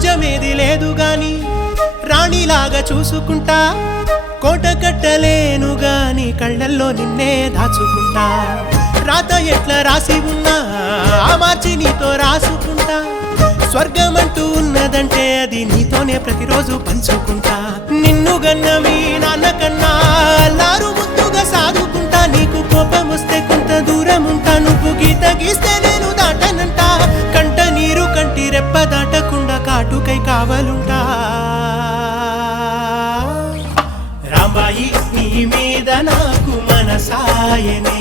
రాజ్యమేది లేదు గాని రాణిలాగా చూసుకుంటా కోట కట్టలేను గాని కళ్ళల్లో నిన్నే దాచుకుంటా రాత ఎట్లా రాసి ఉన్నా ఆ మార్చి నీతో రాసుకుంటా స్వర్గమంటూ ఉన్నదంటే అది నీతోనే ప్రతిరోజు పంచుకుంటా నిన్ను గన్న మీ నాన్నకన్నా లారు ముద్దుగా సాదుకుంటా నీకు కోపం వస్తే కొంత దూరం ఉంటా నువ్వు గీత గీస్తే నేను దాటనంట కంట నీరు కంటి రెప్ప దాటకుండా కాటుకై కావలుంటా రాంబాయి నీ మీద నాకు మనసాయనే